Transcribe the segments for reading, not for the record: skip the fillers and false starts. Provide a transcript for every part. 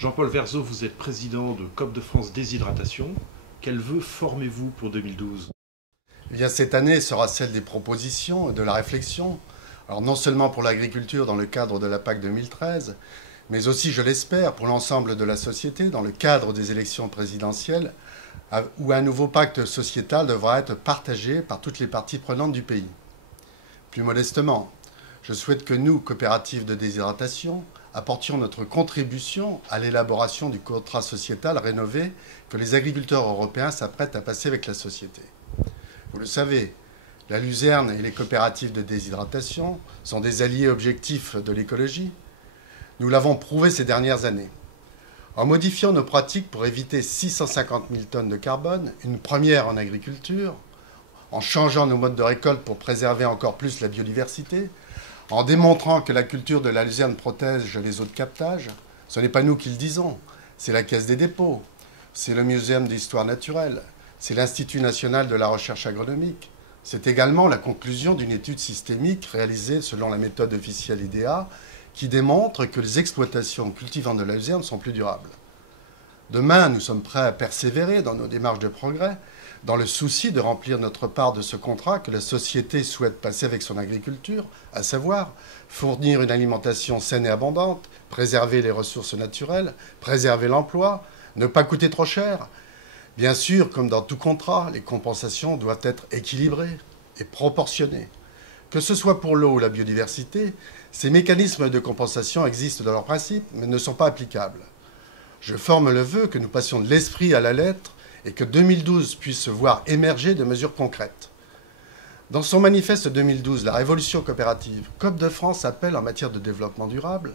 Jean-Paul Verzeau, vous êtes président de COP de France Déshydratation. Quels vœux formez-vous pour 2012? Eh bien, cette année sera celle des propositions et de la réflexion. Alors non seulement pour l'agriculture dans le cadre de la PAC 2013, mais aussi, je l'espère, pour l'ensemble de la société dans le cadre des élections présidentielles, où un nouveau pacte sociétal devra être partagé par toutes les parties prenantes du pays. Plus modestement, je souhaite que nous, coopératives de déshydratation, apportions notre contribution à l'élaboration du contrat sociétal rénové que les agriculteurs européens s'apprêtent à passer avec la société. Vous le savez, la luzerne et les coopératives de déshydratation sont des alliés objectifs de l'écologie. Nous l'avons prouvé ces dernières années. En modifiant nos pratiques pour éviter 650 000 tonnes de carbone, une première en agriculture, en changeant nos modes de récolte pour préserver encore plus la biodiversité, en démontrant que la culture de la luzerne protège les eaux de captage, ce n'est pas nous qui le disons, c'est la Caisse des dépôts, c'est le Muséum d'histoire naturelle, c'est l'Institut national de la recherche agronomique. C'est également la conclusion d'une étude systémique réalisée selon la méthode officielle IDEA qui démontre que les exploitations cultivant de la luzerne sont plus durables. Demain, nous sommes prêts à persévérer dans nos démarches de progrès, dans le souci de remplir notre part de ce contrat que la société souhaite passer avec son agriculture, à savoir fournir une alimentation saine et abondante, préserver les ressources naturelles, préserver l'emploi, ne pas coûter trop cher. Bien sûr, comme dans tout contrat, les compensations doivent être équilibrées et proportionnées. Que ce soit pour l'eau ou la biodiversité, ces mécanismes de compensation existent dans leur principe, mais ne sont pas applicables. Je forme le vœu que nous passions de l'esprit à la lettre et que 2012 puisse voir émerger de mesures concrètes. Dans son manifeste 2012, la révolution coopérative, COP de France appelle en matière de développement durable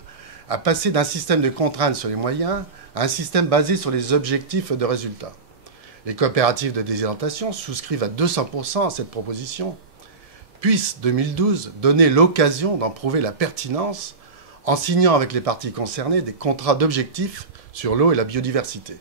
à passer d'un système de contraintes sur les moyens à un système basé sur les objectifs de résultats. Les coopératives de déshydratation souscrivent à 200% à cette proposition. Puisse 2012 donner l'occasion d'en prouver la pertinence en signant avec les parties concernées des contrats d'objectifs sur l'eau et la biodiversité.